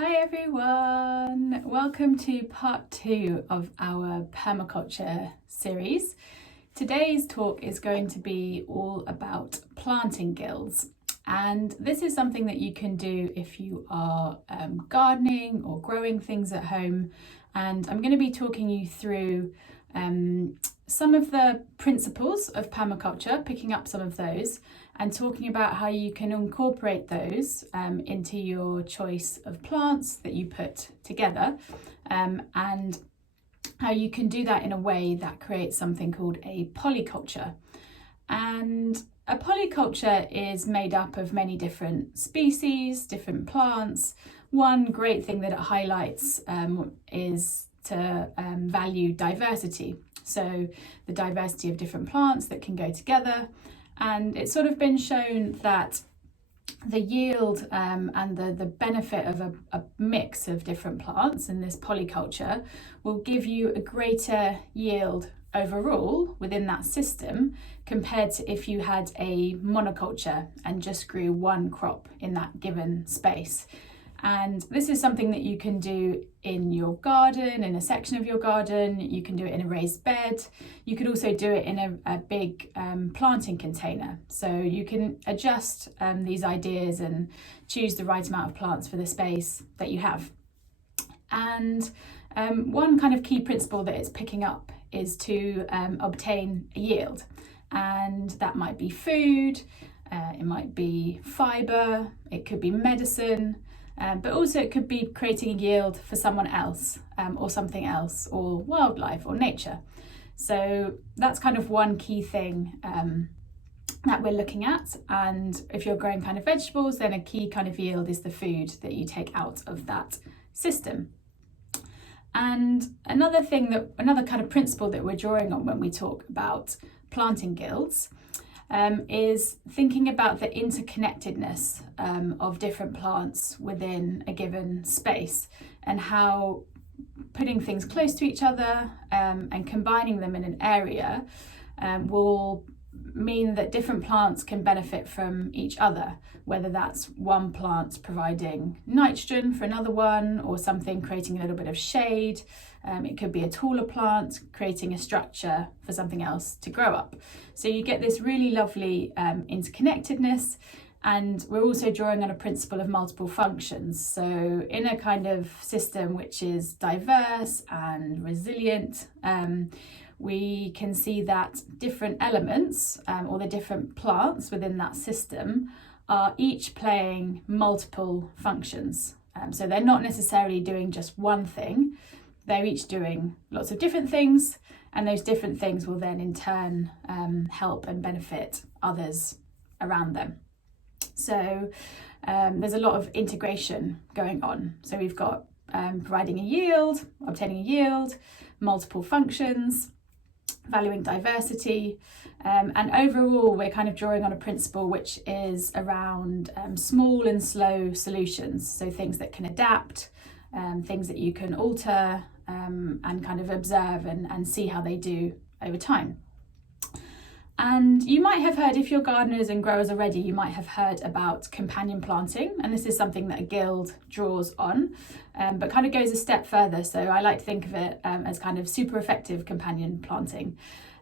Hi everyone, welcome to part 2 of our permaculture series. Today's talk is going to be all about planting guilds, and this is something that you can do if you are gardening or growing things at home. And I'm going to be talking you through some of the principles of permaculture, picking up some of those and talking about how you can incorporate those into your choice of plants that you put together, and how you can do that in a way that creates something called a polyculture. And a polyculture is made up of many different species, different plants. One great thing that it highlights is to value diversity. So the diversity of different plants that can go together. And it's sort of been shown that the yield and the benefit of a mix of different plants in this polyculture will give you a greater yield overall within that system compared to if you had a monoculture and just grew one crop in that given space. And this is something that you can do in your garden, in a section of your garden. You can do it in a raised bed. You could also do it in a big planting container. So you can adjust these ideas and choose the right amount of plants for the space that you have. And one kind of key principle that it's picking up is to obtain a yield. And that might be food, it might be fibre, it could be medicine. But also it could be creating a yield for someone else or something else, or wildlife or nature. So that's kind of one key thing that we're looking at. And if you're growing kind of vegetables, then a key kind of yield is the food that you take out of that system. And another kind of principle that we're drawing on when we talk about planting guilds is thinking about the interconnectedness of different plants within a given space, and how putting things close to each other and combining them in an area will mean that different plants can benefit from each other, whether that's one plant providing nitrogen for another one, or something creating a little bit of shade. It could be a taller plant creating a structure for something else to grow up. So you get this really lovely interconnectedness. And we're also drawing on a principle of multiple functions. So in a kind of system which is diverse and resilient, we can see that different elements or the different plants within that system are each playing multiple functions. So they're not necessarily doing just one thing. They're each doing lots of different things, and those different things will then in turn help and benefit others around them. So there's a lot of integration going on. So we've got providing a yield, obtaining a yield, multiple functions, valuing diversity, and overall we're kind of drawing on a principle which is around small and slow solutions. So things that can adapt, things that you can alter and kind of observe and see how they do over time. And you might have heard, if you're gardeners and growers already, you might have heard about companion planting, and this is something that a guild draws on, but kind of goes a step further. So I like to think of it as kind of super effective companion planting.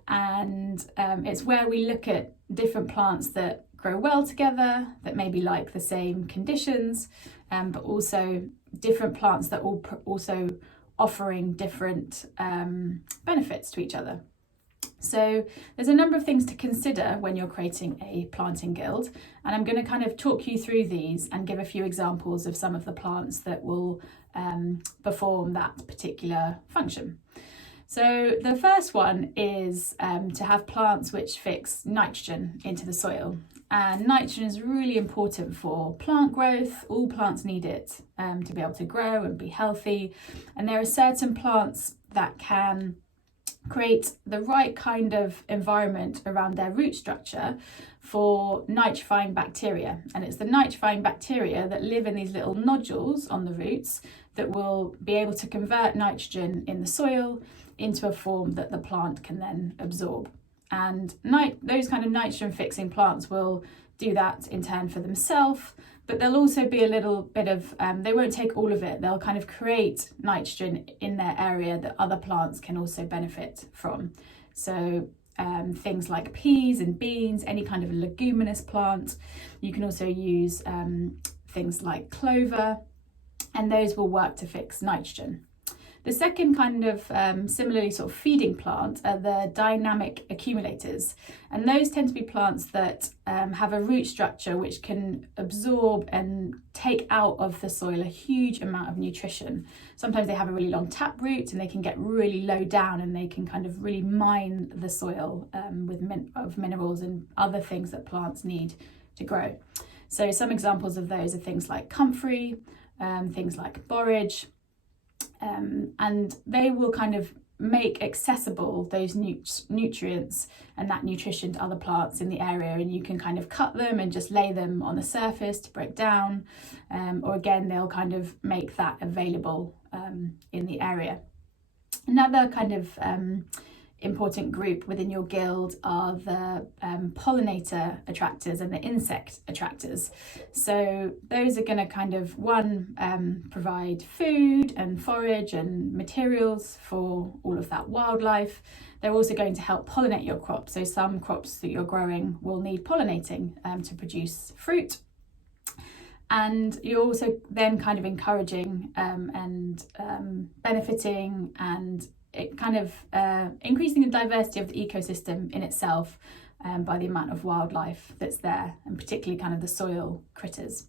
And it's where we look at different plants that grow well together, that maybe like the same conditions, but also different plants that also offering different benefits to each other. So there's a number of things to consider when you're creating a planting guild, and I'm going to kind of talk you through these and give a few examples of some of the plants that will perform that particular function. So the first one is to have plants which fix nitrogen into the soil. And nitrogen is really important for plant growth. All plants need it to be able to grow and be healthy. And there are certain plants that can create the right kind of environment around their root structure for nitrifying bacteria. And it's the nitrifying bacteria that live in these little nodules on the roots that will be able to convert nitrogen in the soil into a form that the plant can then absorb. And those kind of nitrogen fixing plants will do that in turn for themselves, but there'll also be a little bit of, they won't take all of it, they'll kind of create nitrogen in their area that other plants can also benefit from. So things like peas and beans, any kind of a leguminous plant. You can also use things like clover, and those will work to fix nitrogen. The second kind of similarly sort of feeding plant are the dynamic accumulators, and those tend to be plants that have a root structure which can absorb and take out of the soil a huge amount of nutrition. Sometimes they have a really long tap root and they can get really low down, and they can kind of really mine the soil with minerals and other things that plants need to grow. So some examples of those are things like comfrey, things like borage, and they will kind of make accessible those nutrients and that nutrition to other plants in the area, and you can kind of cut them and just lay them on the surface to break down, or again they'll kind of make that available in the area. Another kind of important group within your guild are the pollinator attractors and the insect attractors. So those are going to kind of provide food and forage and materials for all of that wildlife. They're also going to help pollinate your crops. So some crops that you're growing will need pollinating to produce fruit. And you're also then kind of encouraging and benefiting and it kind of increasing the diversity of the ecosystem in itself by the amount of wildlife that's there, and particularly kind of the soil critters.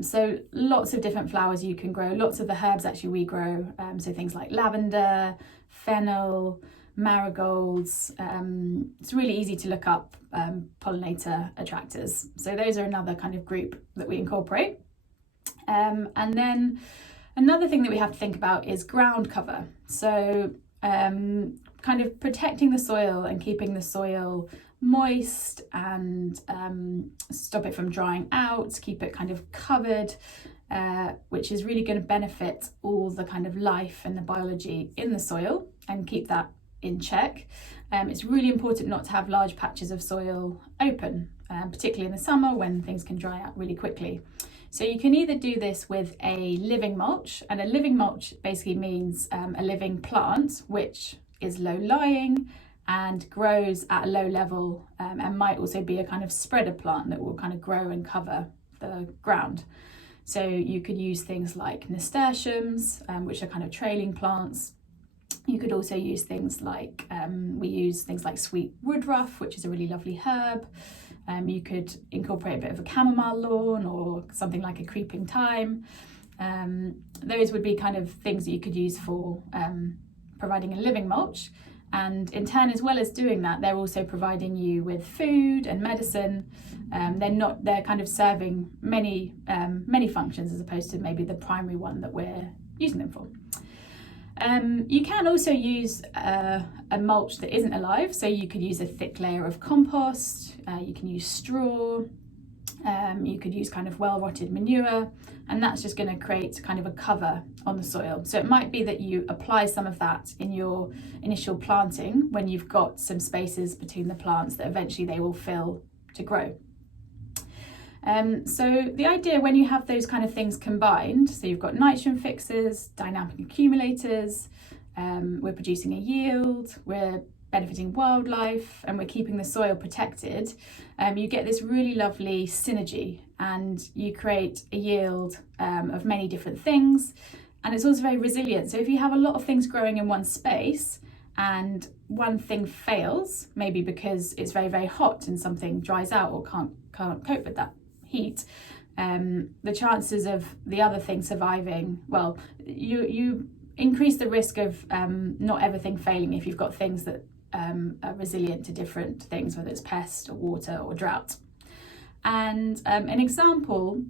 So lots of different flowers you can grow, lots of the herbs actually we grow, so things like lavender, fennel, marigolds. It's really easy to look up pollinator attractors. So those are another kind of group that we incorporate. And then another thing that we have to think about is ground cover. So kind of protecting the soil and keeping the soil moist and stop it from drying out, keep it kind of covered, which is really going to benefit all the kind of life and the biology in the soil and keep that in check. It's really important not to have large patches of soil open, particularly in the summer when things can dry out really quickly. So you can either do this with a living mulch, and a living mulch basically means a living plant which is low-lying and grows at a low level, and might also be a kind of spreader plant that will kind of grow and cover the ground. So you could use things like nasturtiums, which are kind of trailing plants. You could also use things like, we use things like sweet woodruff, which is a really lovely herb. You could incorporate a bit of a chamomile lawn or something like a creeping thyme. Those would be kind of things that you could use for providing a living mulch. And in turn, as well as doing that, they're also providing you with food and medicine. They're kind of serving many functions as opposed to maybe the primary one that we're using them for. You can also use a mulch that isn't alive, so you could use a thick layer of compost, you can use straw, you could use kind of well-rotted manure, and that's just going to create kind of a cover on the soil. So it might be that you apply some of that in your initial planting when you've got some spaces between the plants that eventually they will fill to grow. So the idea when you have those kind of things combined, so you've got nitrogen fixers, dynamic accumulators, we're producing a yield, we're benefiting wildlife, and we're keeping the soil protected, you get this really lovely synergy and you create a yield of many different things, and it's also very resilient. So if you have a lot of things growing in one space and one thing fails, maybe because it's very, very hot and something dries out or can't cope with that heat, the chances of the other thing surviving, well, you increase the risk of not everything failing if you've got things that are resilient to different things, whether it's pest or water or drought. And an example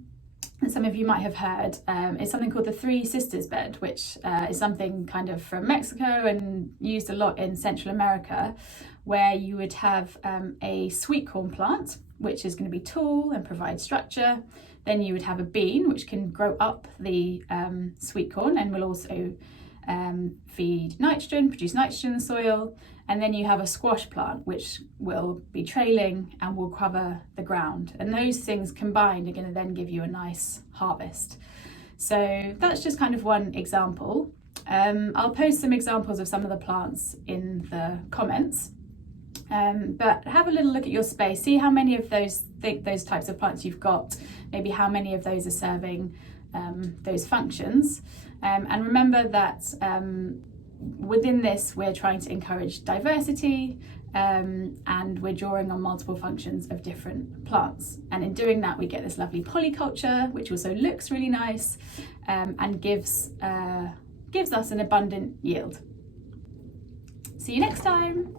that some of you might have heard is something called the Three Sisters bed, which is something kind of from Mexico and used a lot in Central America, where you would have a sweet corn plant, which is going to be tall and provide structure. Then you would have a bean, which can grow up the sweet corn and will also feed nitrogen, produce nitrogen in the soil, and then you have a squash plant which will be trailing and will cover the ground, and those things combined are going to then give you a nice harvest. So that's just kind of one example. I'll post some examples of some of the plants in the comments, but have a little look at your space, see how many of those types of plants you've got, maybe how many of those are serving those functions, and remember that within this we're trying to encourage diversity, and we're drawing on multiple functions of different plants, and in doing that we get this lovely polyculture which also looks really nice, and gives us an abundant yield. See you next time.